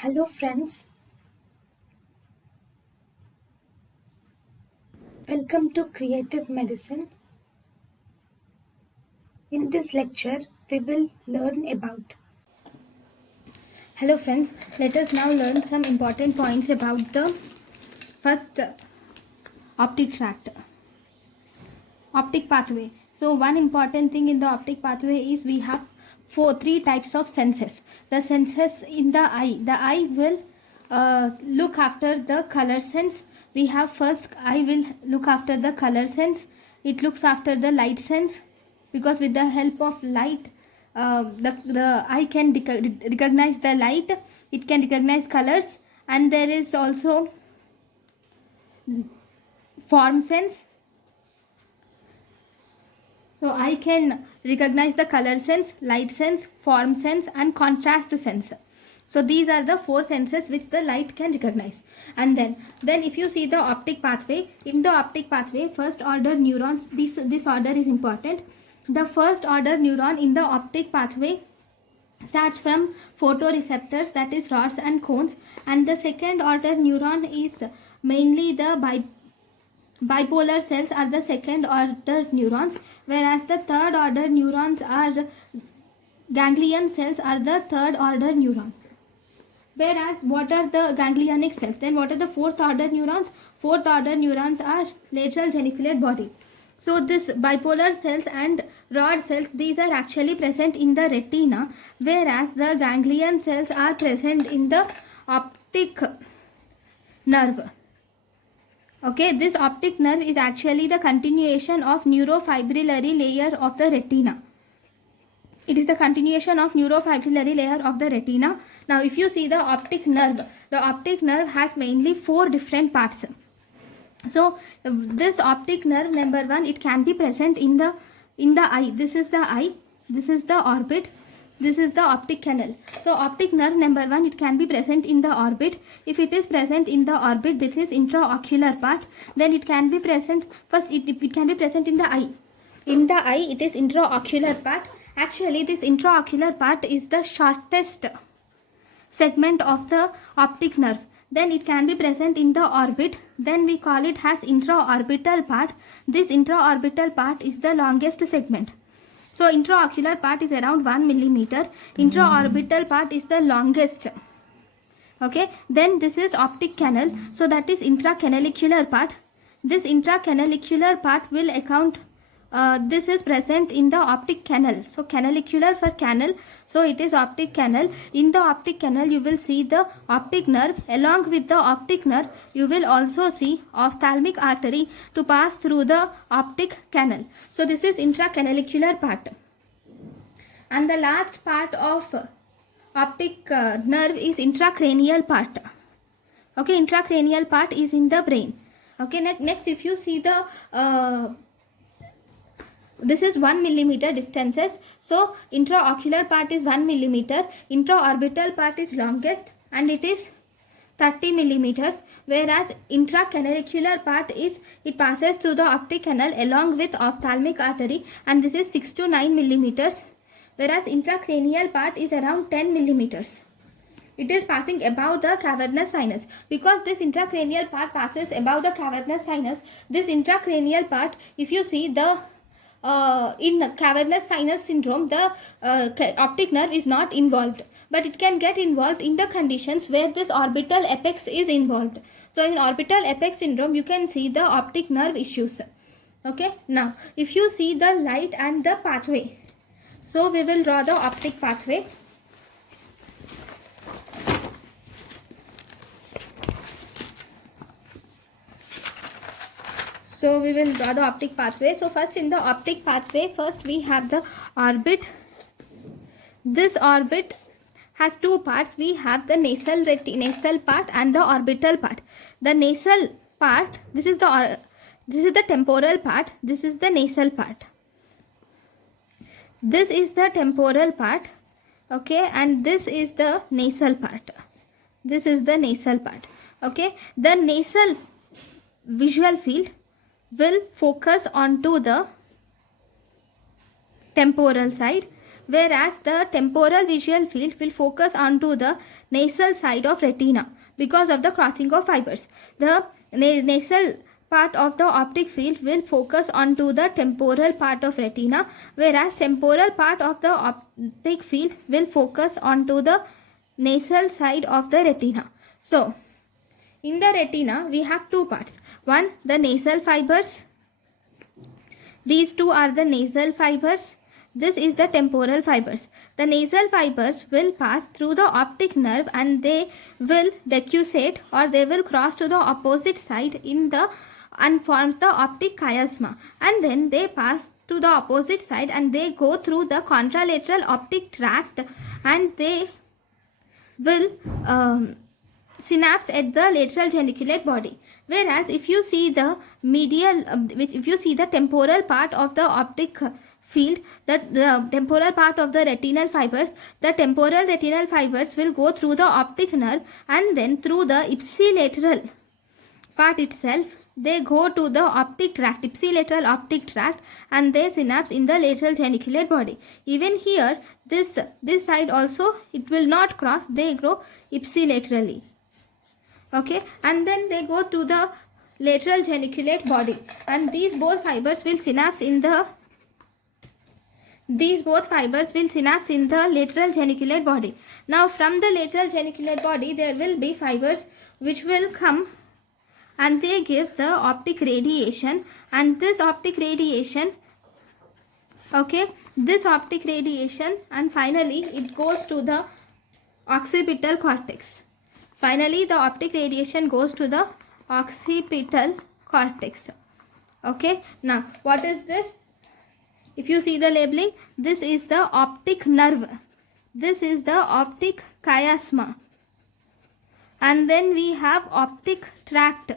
Hello friends, welcome to Creative Medicine. In this lecture, we will learn about. Hello friends, let us now learn some important points about the first optic tract, optic pathway. So one important thing in the optic pathway is we have three types of senses. The senses in the eye will look after the color sense. We have first eye will look after the color sense. It looks after the light sense, because with the help of light the eye can recognize the light, it can recognize colors, and there is also form sense. So I can recognize the color sense, light sense, form sense, and contrast sense. So these are the four senses which the light can recognize. And then if you see the optic pathway, in the optic pathway, first order neurons, this order is important. The first order neuron in the optic pathway starts from photoreceptors, that is rods and cones, and the second order neuron is mainly the bipolar cells are the second order neurons, whereas the third order neurons are ganglion cells are the third order neurons. Whereas what are the ganglionic cells? Then what are the fourth order neurons? Fourth order neurons are lateral geniculate body. So this bipolar cells and rod cells, these are actually present in the retina, whereas the ganglion cells are present in the optic nerve. Okay, this optic nerve is actually the continuation of neurofibrillary layer of the retina. It is the continuation of neurofibrillary layer of the retina. Now if you see the optic nerve has mainly four different parts. So this optic nerve, number one, it can be present in the eye. This is the eye, this is the orbit, this is the optic canal. So optic nerve number one, it can be present in the orbit. If it is present in the orbit, this is intraocular part. Then it can be present, first it can be present in the eye. In the eye, it is intraocular part. Actually this intraocular part is the shortest segment of the optic nerve. Then it can be present in the orbit. Then we call it as intraorbital part. This intraorbital part is the longest segment. So intraocular part is around 1 millimeter. Intraorbital part is the longest. Okay. Then this is optic canal. So that is intracanalicular part. This intracanalicular part will account. This is present in the optic canal. So canalicular for canal. So it is optic canal. In the optic canal you will see the optic nerve. Along with the optic nerve you will also see ophthalmic artery to pass through the optic canal. So this is intracanalicular part. And the last part of optic nerve is intracranial part. Okay, intracranial part is in the brain. Okay, next if you see the this is 1 millimeter distances. So intraocular part is 1 millimeter, intraorbital part is longest and it is 30 millimeters, whereas intracanalicular part is, it passes through the optic canal along with ophthalmic artery, and this is 6 to 9 millimeters, whereas intracranial part is around 10 millimeters. It is passing above the cavernous sinus. Because this intracranial part passes above the cavernous sinus, this intracranial part, if you see the in cavernous sinus syndrome, the optic nerve is not involved, but it can get involved in the conditions where this orbital apex is involved. So in orbital apex syndrome you can see the optic nerve issues. Okay, now if you see the light and the pathway, so we will draw the optic pathway. So we will draw the optic pathway. So first in the optic pathway, first we have the orbit. This orbit has two parts. We have the nasal part and the orbital part. The nasal part, this is the temporal part. This is the nasal part. This is the temporal part. Okay, and this is the nasal part. This is the nasal part. Okay, the nasal visual field will focus onto the temporal side, whereas the temporal visual field will focus onto the nasal side of retina because of the crossing of fibers. The nasal part of the optic field will focus onto the temporal part of retina, whereas temporal part of the optic field will focus onto the nasal side of the retina. So, in the retina, we have two parts. One, the nasal fibers. These two are the nasal fibers. This is the temporal fibers. The nasal fibers will pass through the optic nerve and they will decussate, or they will cross to the opposite side and forms the optic chiasma. And then they pass to the opposite side and they go through the contralateral optic tract and they will synapse at the lateral geniculate body. Whereas if you see the temporal part of the optic field, the temporal part of the retinal fibers, the temporal retinal fibers will go through the optic nerve and then through the ipsilateral part itself, they go to the optic tract, ipsilateral optic tract, and they synapse in the lateral geniculate body. Even here, this side also, it will not cross, they grow ipsilaterally. Okay, and then they go to the lateral geniculate body, and these both fibers will synapse in the lateral geniculate body. Now from the lateral geniculate body, there will be fibers which will come and they give the optic radiation, and this optic radiation, okay, and finally it goes to the occipital cortex. Finally, the optic radiation goes to the occipital cortex. Okay, now what is this? If you see the labeling, this is the optic nerve. This is the optic chiasma. And then we have optic tract.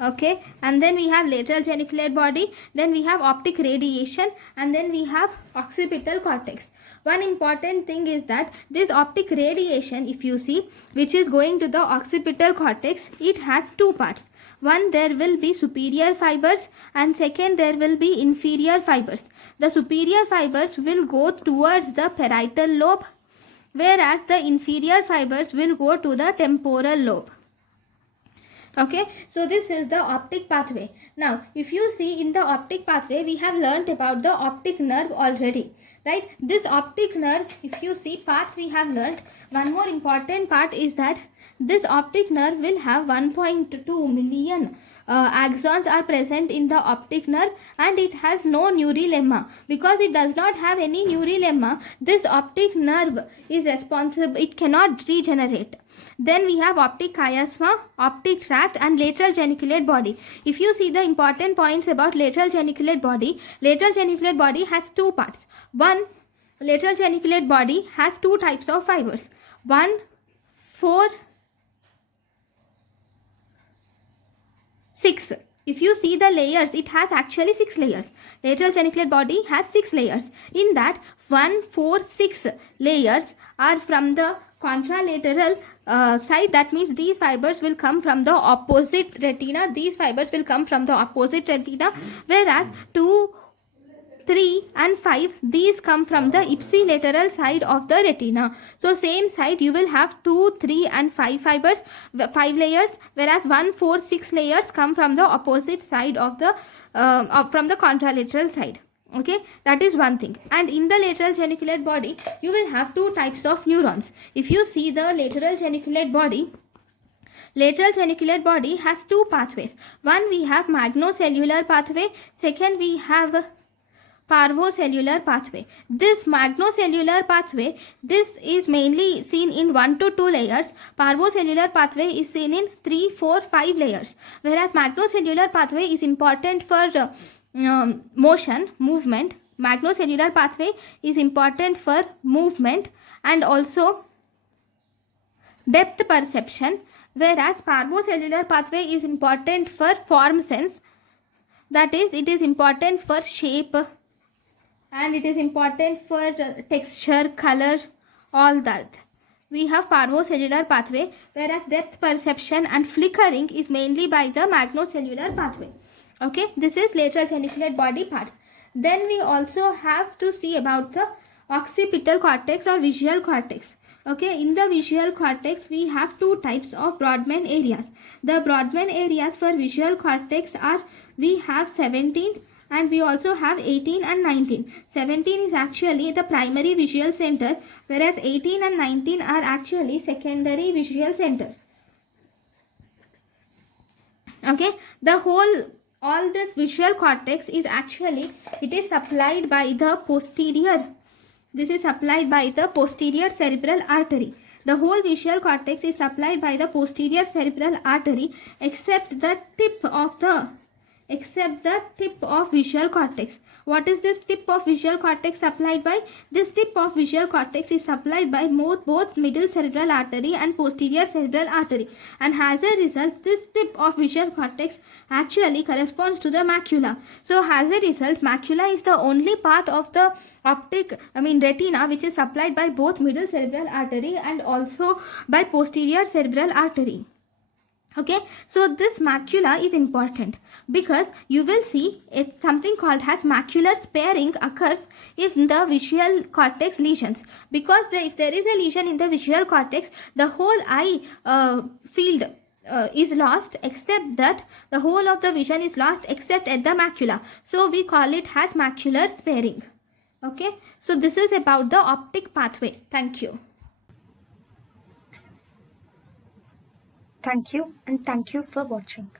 Okay, and then we have lateral geniculate body, then we have optic radiation, and then we have occipital cortex. One important thing is that this optic radiation, if you see, which is going to the occipital cortex, it has two parts. One, there will be superior fibers, and second, there will be inferior fibers. The superior fibers will go towards the parietal lobe, whereas the inferior fibers will go to the temporal lobe. Okay, so this is the optic pathway. Now, if you see in the optic pathway, we have learnt about the optic nerve already, right? This optic nerve, if you see parts we have learnt, one more important part is that this optic nerve will have 1.2 million axons are present in the optic nerve, and it has no neurilemma. Because it does not have any neurilemma, this optic nerve is responsible, it cannot regenerate. Then we have optic chiasma, optic tract, and lateral geniculate body. If you see the important points about lateral geniculate body has two parts. One, lateral geniculate body has two types of fibers. 1, 4, 6. If you see the layers, it has actually 6 layers. Lateral geniculate body has 6 layers. In that, 1, 4, 6 layers are from the contralateral side. That means these fibers will come from the opposite retina. Whereas 2, 3 and 5, these come from the ipsilateral side of the retina. So same side you will have 2, 3 and 5 fibers, 5 layers, whereas 1, 4, 6 layers come from the opposite side of the from the contralateral side. Okay, that is one thing. And in the lateral geniculate body, you will have two types of neurons. If you see the lateral geniculate body has two pathways. One, we have magnocellular pathway. Second, we have parvocellular pathway. This magnocellular pathway, this is mainly seen in 1 to 2 layers. Parvocellular pathway is seen in 3, 4, 5 layers. Whereas magnocellular pathway is important for movement. Magnocellular pathway is important for movement and also depth perception. Whereas parvocellular pathway is important for form sense. That is, it is important for shape, and it is important for texture, color, all that. We have parvocellular pathway, whereas depth perception and flickering is mainly by the magnocellular pathway. Okay, this is lateral geniculate body parts. Then we also have to see about the occipital cortex or visual cortex. Okay, in the visual cortex we have two types of Brodmann areas. The Brodmann areas for visual cortex are, we have 17 and we also have 18 and 19. 17 is actually the primary visual center, whereas 18 and 19 are actually secondary visual center. Okay, the whole, all this visual cortex is actually, it is supplied by the posterior, this is supplied by the posterior cerebral artery. The whole visual cortex is supplied by the posterior cerebral artery except the tip of visual cortex. What is this tip of visual cortex supplied by? This tip of visual cortex is supplied by both middle cerebral artery and posterior cerebral artery, and as a result this tip of visual cortex actually corresponds to the macula. So as a result, macula is the only part of the retina which is supplied by both middle cerebral artery and also by posterior cerebral artery. Okay, so this macula is important because you will see it's something called as macular sparing occurs in the visual cortex lesions, because if there is a lesion in the visual cortex, the whole eye field is lost, except that the whole of the vision is lost except at the macula. So we call it as macular sparing. Okay, so this is about the optic pathway. Thank you. Thank you, and thank you for watching.